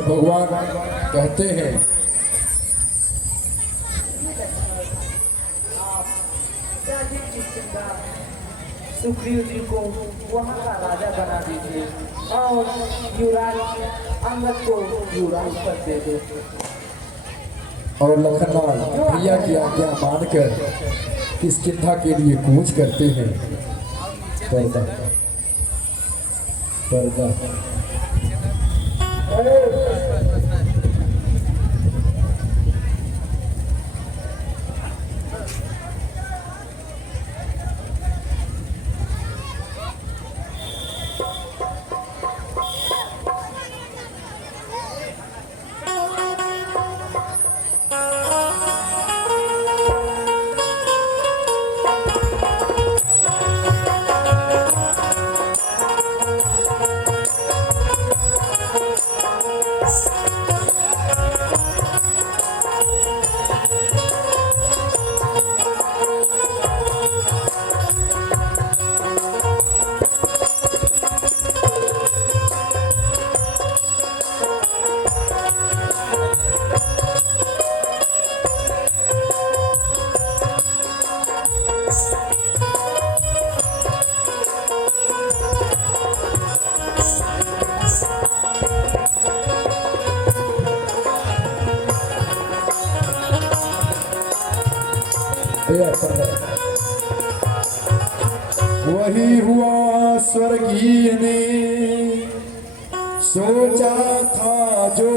और भगवान कहते हैं सुग्रीव जी को वहाँ का राजा बना दीजिए और युवराज अंगद को युवराज पर दे दो। और लखनलाल भैया की आज्ञा मानकर किष्किंधा के लिए कूच करते हैं। पर्दा पर्दा वही हुआ स्वर्गीय ने सोचा था जो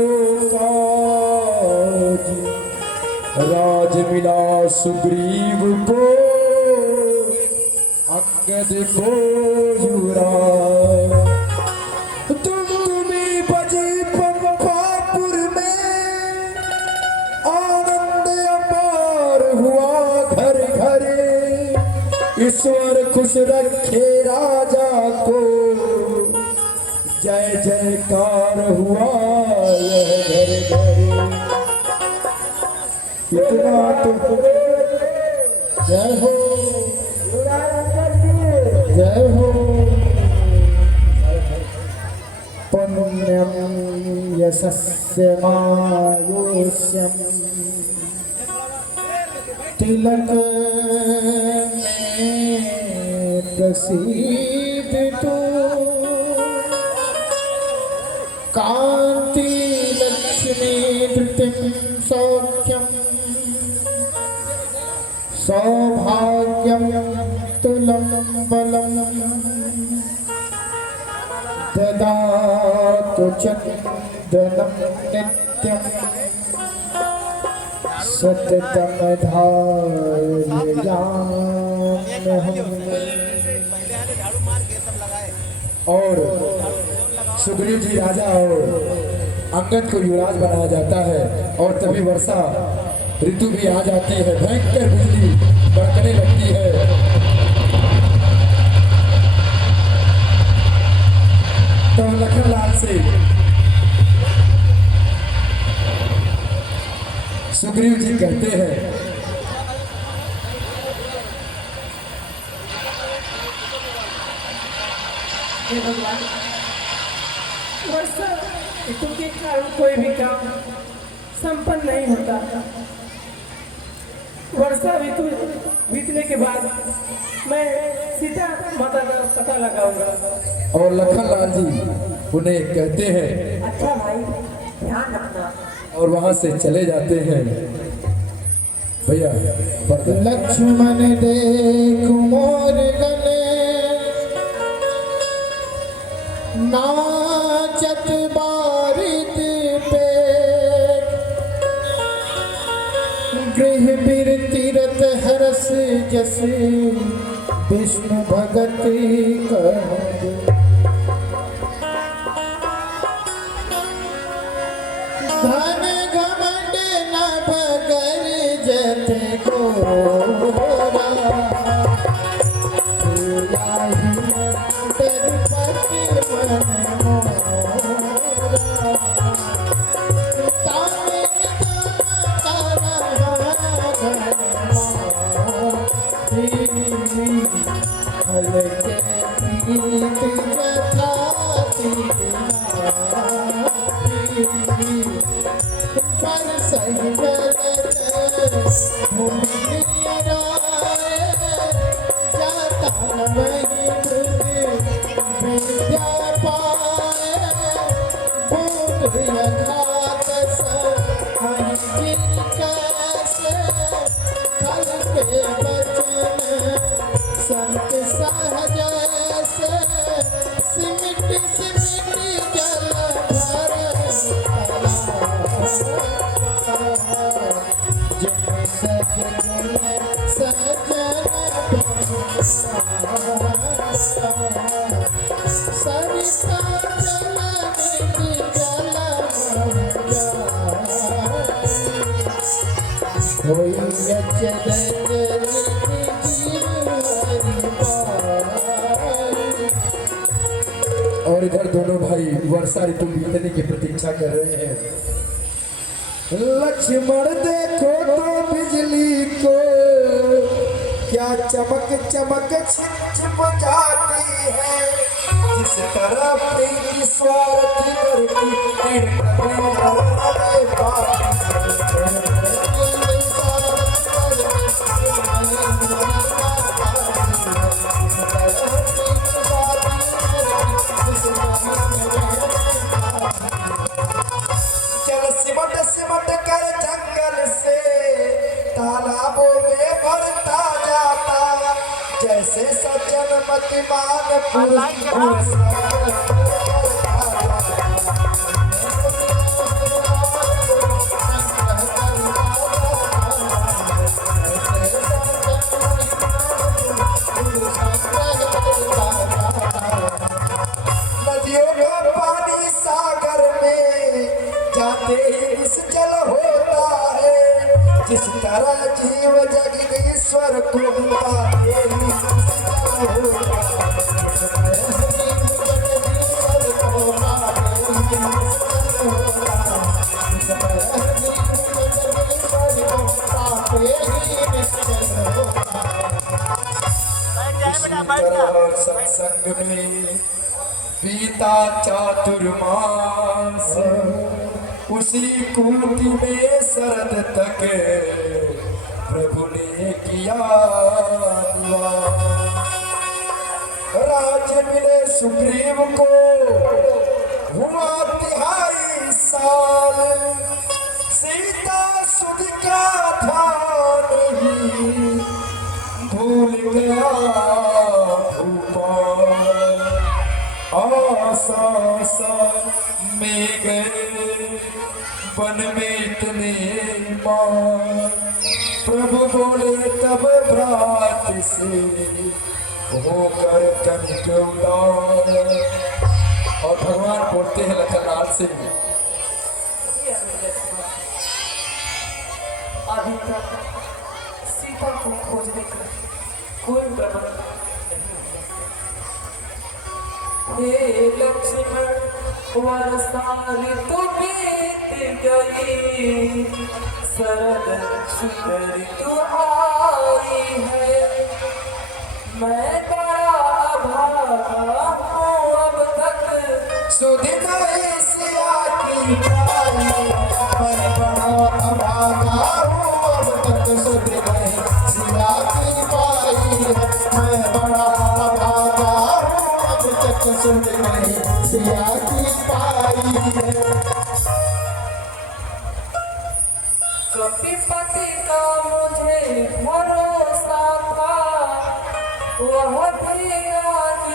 काज, राज मिला सुग्रीव को अंगद को युवराज। तुम्ही बजे पंपापुर में आनंद अपार हुआ घर घर, ईश्वर खुश रखे राजा को जय जयकार हुआ यह घर घर। इतना तो जय हो जय हो। पुण्यम यशस्य मायुष्यम तिलक प्रसिद्ध तो कांति लक्ष्मी धृतिं सौख्यम सौभाग्यम तुलम बलम ददातु चंदनम नित्यम सततम धारयाम्यहम्। और सुग्रीव जी राजा और अंगद को युवराज बनाया जाता है और तभी वर्षा ऋतु भी आ जाती है, भयंकर बिजली कड़कने लगती है। तो लखनलाल से सुग्रीव जी कहते हैं वर्षा ऋतु के कारण कोई भी काम संपन्न नहीं होता। वर्षा ऋतु बीतने के बाद मैं सीता माता का पता लगाऊंगा। और लखनलाल जी उन्हें कहते हैं अच्छा भाई ध्यान रखना, और वहां से चले जाते हैं। भैया लक्ष्मण देख मोर गले नाचत बारित पे, गृह बीर तीरथ हरस जस विष्णु भगत कहूँ। धन घमंड न भगर जते गोरा, दरपति मन मोरा। तामिन हल के होई अचरज जीव हरि पाई। और इधर दोनों भाई वर्षा ऋतु बीतने की प्रतीक्षा कर रहे हैं। लक्ष्मण देखो तो बिजली को क्या चमक चमक छिप छिप जाती है, जिस तरह प्रीति स्वार्थ करती चल सिमट सिमट कर जंगल से तालाबों में भरता जाता, जैसे सज्जन मतिमान पुरुष नदियों का पानी सागर में जाते ही निश्चल होता है, जिस तरह जीव जगदीश्वर को पाते ही निश्चल होता है। सत्संग में बीता चातुर्मास, उसी कूटी में शरद तक प्रभु ने किया निवास। राज्य मिले सुग्रीव को हुआ 3.5 साल, सीता सुध का ध्यान ही भूल गया भूपाल। आशा में गए वन में इतने मां, प्रभु बोले तब भ्रात से होकर कनिक उदार। और भगवान बोलते हैं लखनलाल से, अभी तक सीता को खोजने का कोई प्रबंध हे लक्ष्मण वर्षा ऋतु बीत गई, शरद शुक्ल ऋतु आई है, मैं बड़ा अभागा हूँ अब तक सुदिन सिया की पाई। मैं बड़ा अभागा हूँ अब तक सुदिन सिया की पाई है, मैं बड़ा अभागा अब तक सुदिन सिया की पाई है। कपिपति का मुझे भरोसा था, वह भी आज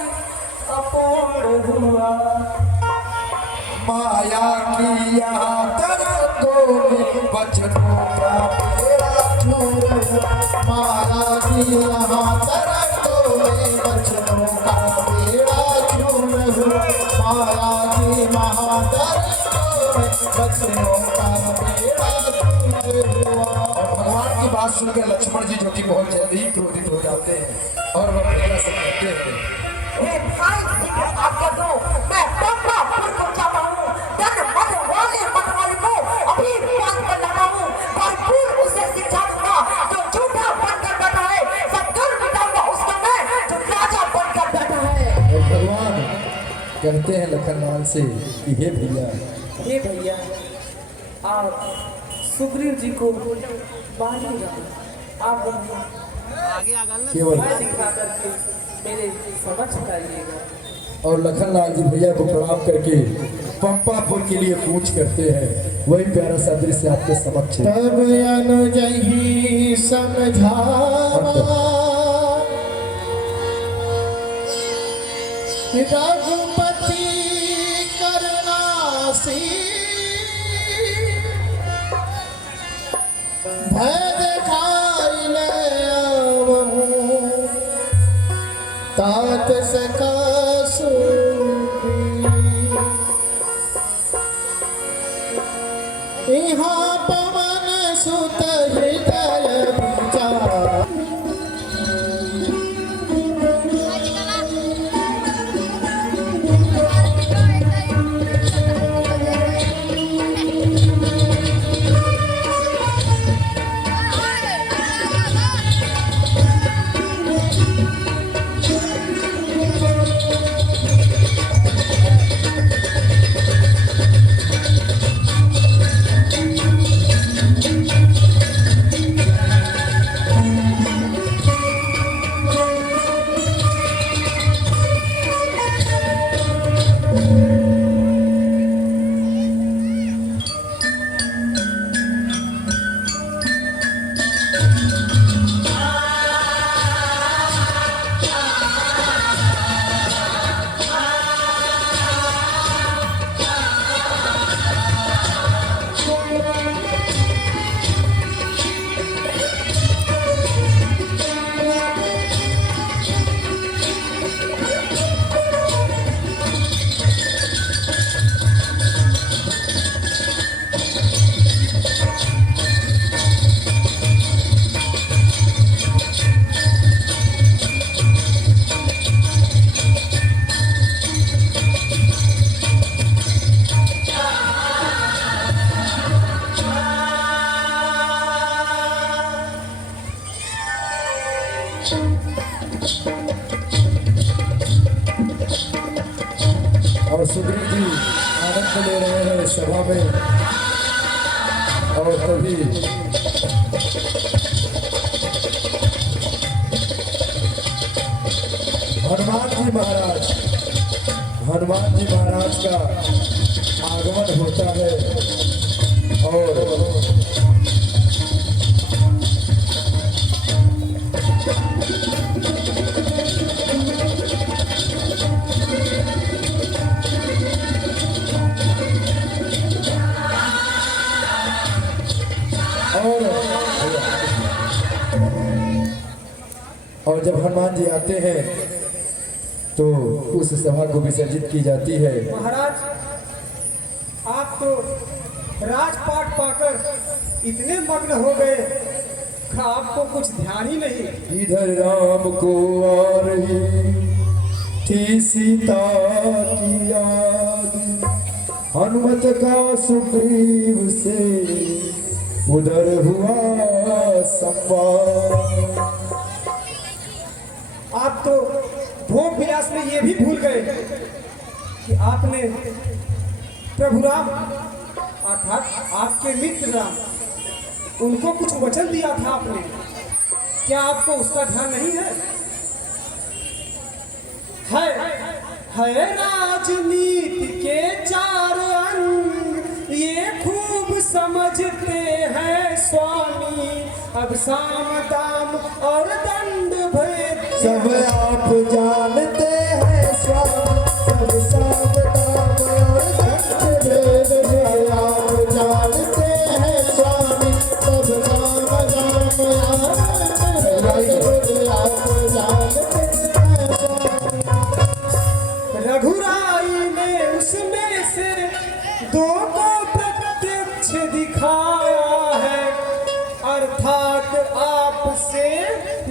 अपूर्ण हुआ। माया की यहाँ तरंगों में बचनों का बेड़ा चूर, माया की यहाँ तरंगों में बचनों का बेड़ा चूर, माया की महातरंगों में बचनों का बेड़ा चूर हुआ। और भगवान की बात सुनकर लक्ष्मण जी जो कि बहुत जल्दी ही क्रोधित हो जाते हैं और वह भैया से कहते हैं, हे भाई शीघ्र आज्ञा दो, मैं पंपापुर को जाता हूँ, धन मद वाले मतवाले को अभी बात कर लगा हूँ, भरपूर उसे सिखा दूंगा जो झूठा बनकर बैठा है, सब दूर मिटाऊंगा उसका मैं जो राजा बनकर बैठा है। और भगवान कहते हैं लखनलाल से कि हे भैया, हे भैया आप सुग्रीव जी को मानिएगा, आप केवल मैं दिखा करके मेरे समझ पाइएगा। और लखनलाल जी भैया को प्रणाम करके पंपापुर के लिए कूच करते हैं। वही प्यारा सा दृश्य आपके समक्ष है। तब अनुजहि समझावा, रघुपति करनासी, भय दिखाई ले आवहूं, तात सका सुखी। यहाँ पवन सुत हृदय और सुग्रीव जी आनंद ले रहे हैं सभा में। और तभी हनुमान जी महाराज का आगमन होता है। और और जब हनुमान जी आते हैं तो उस सभा को विसर्जित की जाती है। महाराज, आप तो राजपाट पाकर इतने मग्न हो गए कि आपको कुछ ध्यान ही नहीं। इधर राम को आ रही थी सीता की याद, हनुमत का सुग्रीव से उधर हुआ संवाद। आप तो भोग विलास में ये भी भूल गए कि आपने प्रभु राम अर्थात आपके मित्र राम, उनको कुछ वचन दिया था आपने। क्या आपको उसका ध्यान नहीं है? है राजनीति के चार अंग ये खूब समझते हैं स्वामी, अब साम दाम और दंड भेद सब आप जानते हैं स्वामी, सब साम दाम और दंड भेद है। आप जानते हैं स्वामी, सब साम दाम और दंड भेद, आप जानते हैं स्वामी। रघुराई ने उसमें से दो को प्रत्यक्ष दिखाया है, अर्थात आपसे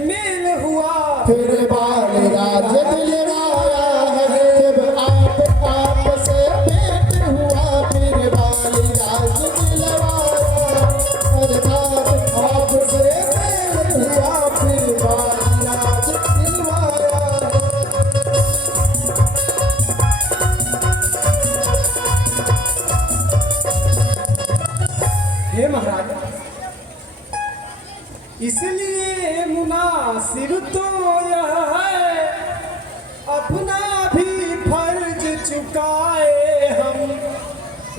मेल हुआ फिर बाल राज दिलवाया है, जब आप से भेंट हुआ। फिर बाल राज दिलवाया अर्थात आपसे भेंट हुआ। फिर बाल राज दिलवाया। हे महाराज, इसलिए मुनासिब तो यह है अपना भी फर्ज चुकाए हम,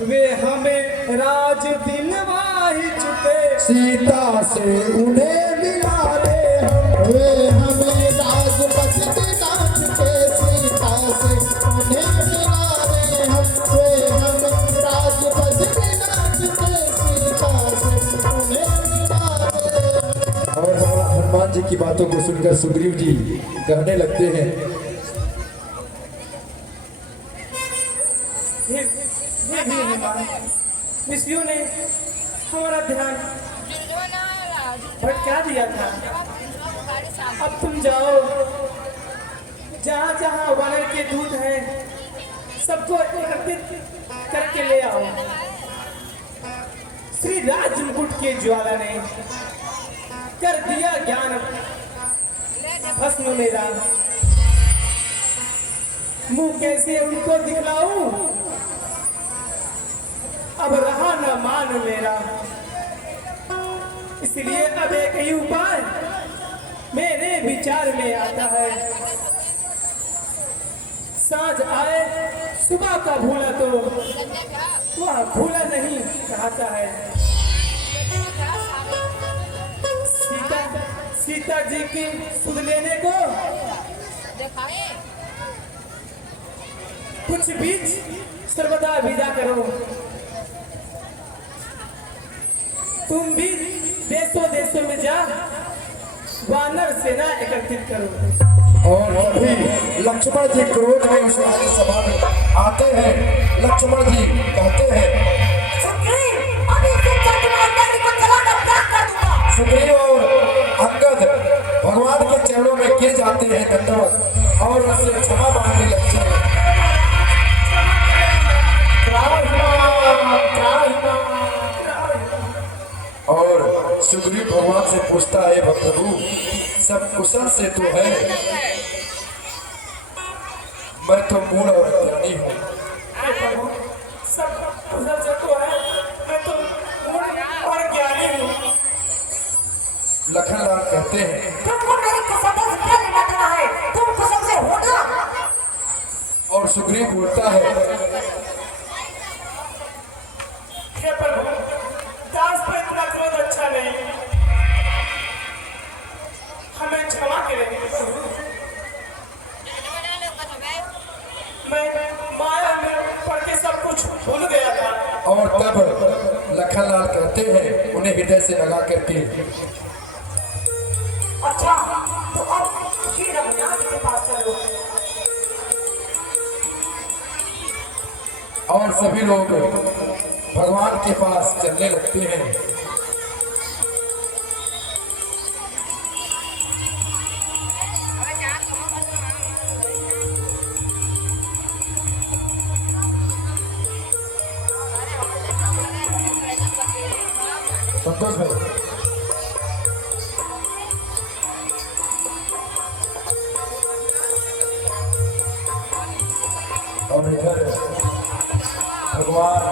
वे हमें राज दिलवा ही चुके। सीता से उन्हें मिला ले हम, वे हमें राजपथ दिला चुके। सीता से उन्हें मिला रहे हम, वे हमें राजपथ दिला चुके। सीता से उन्हें मिला रहे हम। और हनुमान जी की बातों को सुनकर सुग्रीव जी कहने लगते हैं, हे भगवान, ऋषियों ने हमारा ध्यान भटका दिया था। अब तुम जाओ, जहाँ जहाँ वानर के दूत हैं सबको एकत्रित करके ले आओ। श्री राज मुकुट के ज्वाला ने कर दिया ज्ञान भस्म मेरा, मुंह कैसे उनको दिखलाऊं, अब रहा न मान मेरा। इसलिए अब एक ही उपाय मेरे विचार में आता है, सांझ आए सुबह का भूला तो वह भूला नहीं कहता है। सीता जी की सुध लेने को कुछ बीच सर्वदा विदा करो। तुम भी देशों देशों में जा वानर सेना एकत्रित करो। और तभी लक्ष्मण जी क्रोध में उस राज्यसभा में आते हैं। लक्ष्मण जी कहते हैं, सुग्रीव, अभी से चंद्रमंडल को जलाकर त्याग कर दूंगा। सुग्रीव और अंगद भगवान के चरणों में गिर जाते हैं दंडवत और उनसे क्षमा मांगते कुशल से तो है, मैं तो मूड और धनी हूँ। हे प्रभु, सब कुशल से तो है, मैं तो मूढ़ और ज्ञानी हूँ। लखनलाल कहते हैं, तुमको मेरी कुशलता से क्या लेना देना है? तुम कुशल से हो ना? और सुग्रीव बोलता है, हे प्रभु, दास पर इतना क्रोध अच्छा नहीं, हमें क्षमा करें प्रभु। मैं माया में पड़ के सब कुछ भूल गया था। और तब लखनलाल कहते हैं उन्हें हृदय से लगा करके, अच्छा, तो अब श्री रघुनाथ के पास चलो। और सभी लोग भगवान के पास चलने लगते हैं। संतोष भाई, और इधर भगवान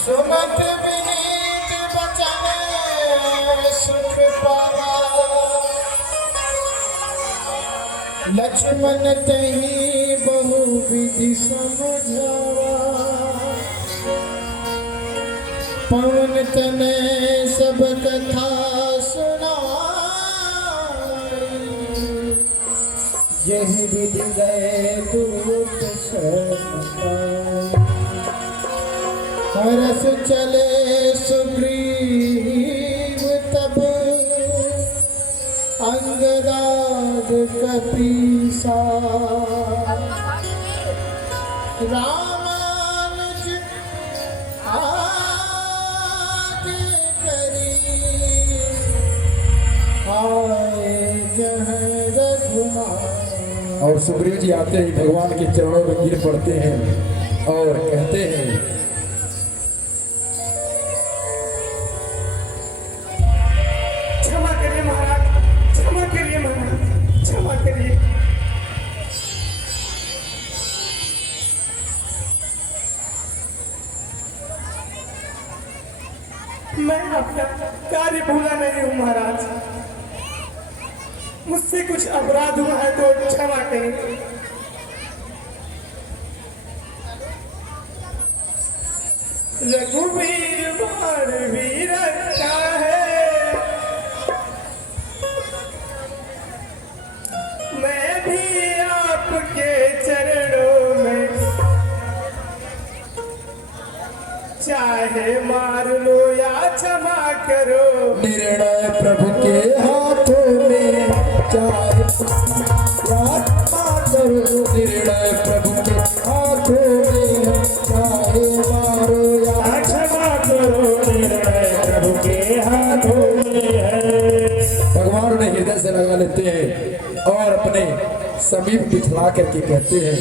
सुमत विनीत बचन सुख पावा, लक्ष्मण तही बहु विधि समझावा, पवन तने सब कथा सुनाई, यही विधि गए दूत हरस चले सुग्रीव तब, अंगदाद कपीसा, रामानुज आगे करी, आए जहाँ रघुनाथ। और सुग्रीव जी आते ही भगवान के चरणों में गिर पड़ते हैं और कहते हैं, क्षमा करिए महाराज, क्षमा करिए महाराज, क्षमा करिए। मैं आपका कार्य भूला नहीं हूँ महाराज, मुझसे कुछ अपराध हुआ है तो क्षमा करें। रघुवीर बाण भी रखता है, मैं भी आपके चरणों में, चाहे मार लो या क्षमा करो, निर्णय प्रभु के हाथों में, चाहे निर्णय प्रभु के हाथों में, चाहे मारो या क्षमा करो, निर्णय प्रभु के हाथों में है। भगवान उन्हें हृदय से लगा लेते हैं और अपने समीप बिठला करके कहते हैं,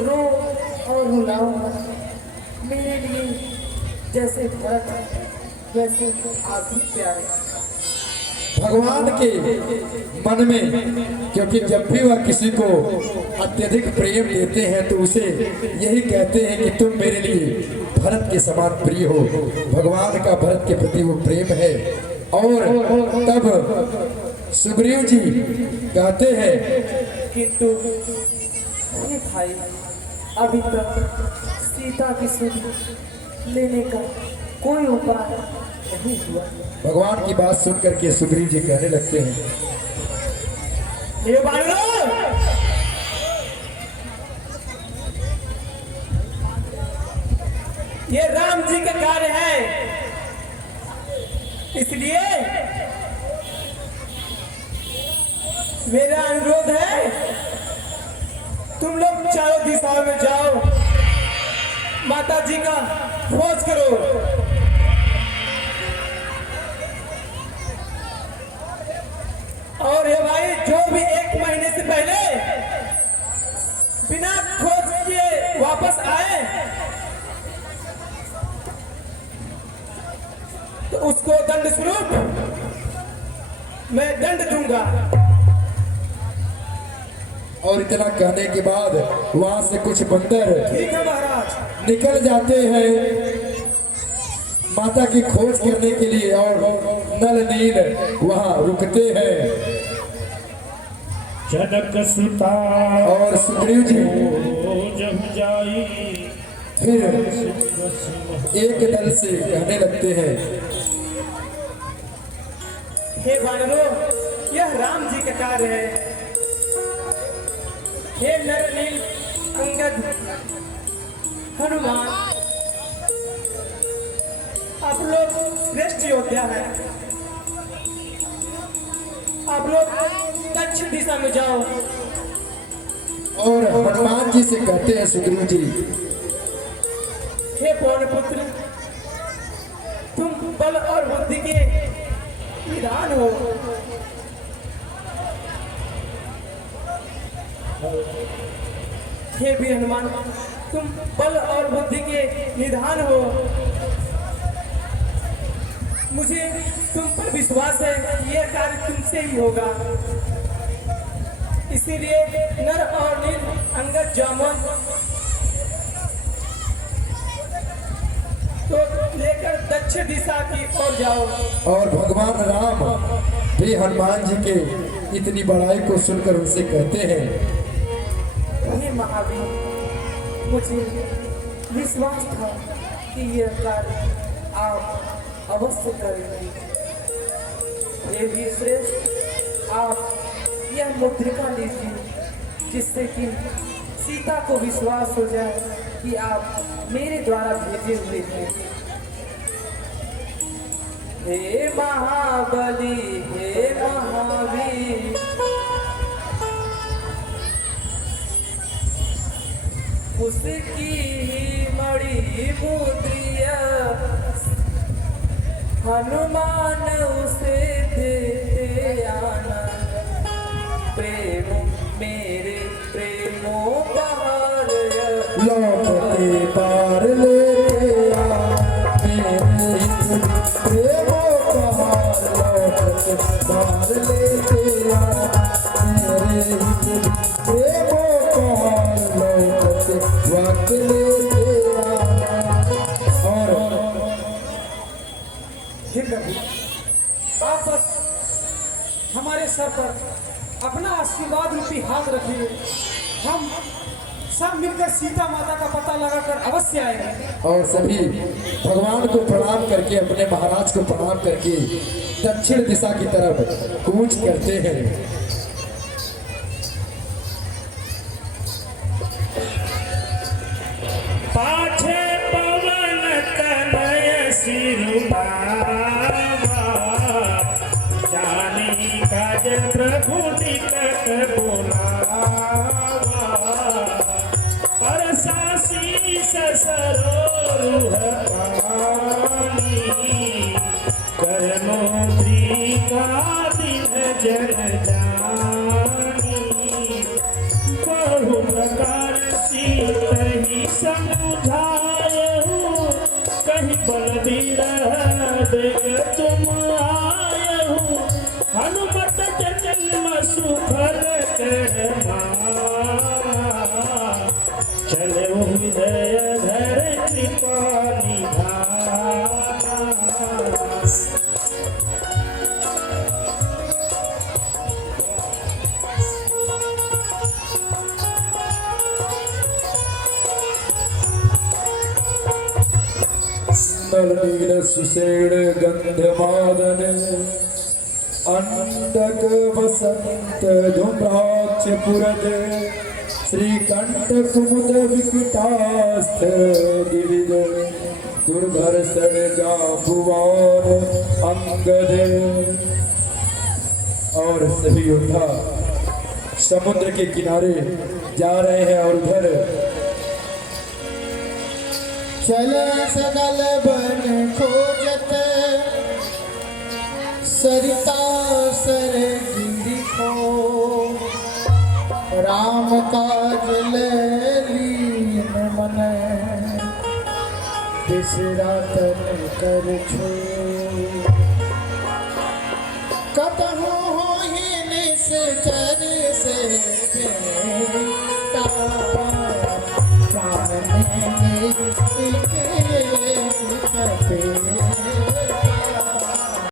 रो और रुलाओ मत, मेरे लिए जैसे भरत है, वैसे आप भी प्यारे। भगवान के मन में, क्योंकि जब भी वह किसी को अत्यधिक प्रेम देते हैं तो उसे यही कहते हैं कि तुम मेरे लिए भरत के समान प्रिय हो। भगवान का भरत के प्रति वो प्रेम है। और तब सुग्रीव जी कहते हैं, किंतु ये भाई, अभी तक सीता की सुध लेने का कोई उपाय नहीं हुआ। भगवान की बात सुन करके सुग्रीव जी कहने लगते हैं, ये बालक, ये राम जी का कार्य है, इसलिए मेरा अनुरोध है, तुम लोग चारों दिशाओं में जाओ, माता जी का खोज करो। और ये भाई जो भी 1 महीने से पहले बिना खोज किए वापस आए तो उसको दंड स्वरूप मैं दंड दूंगा। और इतना कहने के बाद वहां से कुछ बंदर ठीक है महाराज। निकल जाते हैं माता की खोज करने के लिए, और नल नील वहां रुकते हैं। जनक सुता और सुग्रीव जी जब जाई फिर एक दल से कहने लगते हैं, हे वानरों, यह राम जी का कार्य है। हे नर नील अंगद हनुमान, आप लोग श्रेष्ठ योद्धा हैं। आप लोग दक्षिण दिशा में जाओ। और हनुमान जी से कहते हैं सुग्रीव जी, हे पवन पुत्र, तुम बल और बुद्धि के निधान हो। हे वीर हनुमान, तुम बल और बुद्धि के निधान हो। मुझे तुम पर विश्वास है, यह कार्य तुमसे ही होगा। इसीलिए नर और नील अंगद जामवन तो लेकर दक्षिण दिशा की ओर जाओ। और भगवान राम भी हनुमान जी के इतनी बड़ाई को सुनकर उनसे कहते हैं, हे महावीर, मुझे विश्वास था कि यह कार्य आप अवश्य करेंगे। हे वीर श्रेष्ठ, आप यह मुद्रिका लीजिए, जिससे कि सीता को विश्वास हो जाए कि आप मेरे द्वारा भेजे हुए हैं। हे महाबली, हे महावीर, उसकी ही मणि मुद्रिया हनुमान उसे देते आनंद। प्रेम मेरे प्रेमों बहार लौटते पार लेते आ मेरे हित प्रेमों का हार, लौटते पार लेते आ मेरे हित प्रेमों का हार, लौटते वक्त लेते आ। और हे प्रभु, आप बस हमारे सर पर अपना आशीर्वाद रूपी हाथ रखिए। हम सब मिलकर सीता माता का पता लगाकर अवश्य आएंगे। और सभी भगवान को प्रणाम करके, अपने महाराज को प्रणाम करके दक्षिण दिशा की तरफ कूच करते हैं। पाछे पवन तनय सिरुनावा, जानी काज प्रभु निकट बुलावा। परसा शीस सरोरुह पानी, करनो द्रिका दिन जन जानी। बहु प्रकार सीतहि समुझायहु, कहीं बलबीर देख तुम आयहु। हनुमत जन्म सुफल चले हृदय धर कृपा निधाना। नलनील सुषेण गंधमादन, अंडक वसंत धूम्राक्ष पुरद, श्रीकंठ कुमुद विकटास्थ दिविद, दुर्धर्षण जांबुवान अंगद। और सभी योद्धा समुद्र के किनारे जा रहे हैं, और उधर चले सगल बन खोजत, सरिता सर गिरी राम काज लीन मन बिसरा तन कर छो कतहु हो ही निश्चर से